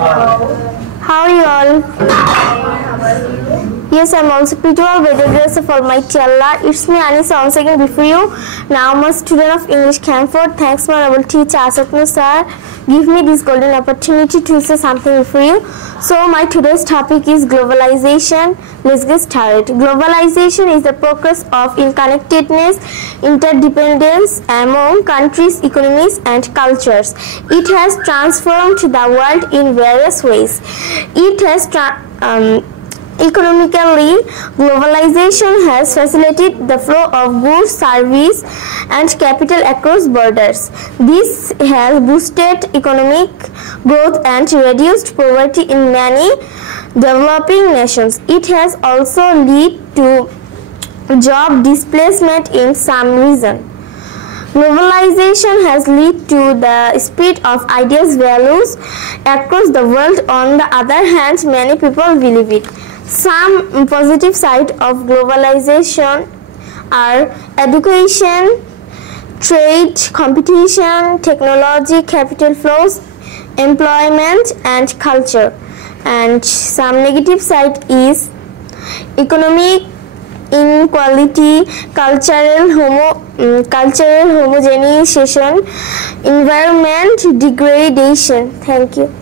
How are you all? Yes, I'm also pretty well by the grace of Almighty Allah. It's me Anisa once again before you. Now I'm a student of English Camford. Thanks my noble teacher Asatnu sir. Give me this golden opportunity to say something before you. So my today's topic is globalization. Let's get started. Globalization is the progress of interconnectedness, interdependence among countries, economies and cultures. It has transformed the world in various ways. It has Economically, globalization has facilitated the flow of goods, services, and capital across borders. This has boosted economic growth and reduced poverty in many developing nations. It has also led to job displacement in some regions. Globalization has led to the spread of ideas, values across the world. On the other hand, many people believe it. Some positive sides of globalization are education, trade, competition, technology, capital flows, employment, and culture. And some negative side is economic inequality, cultural homogenization, environment degradation. Thank you.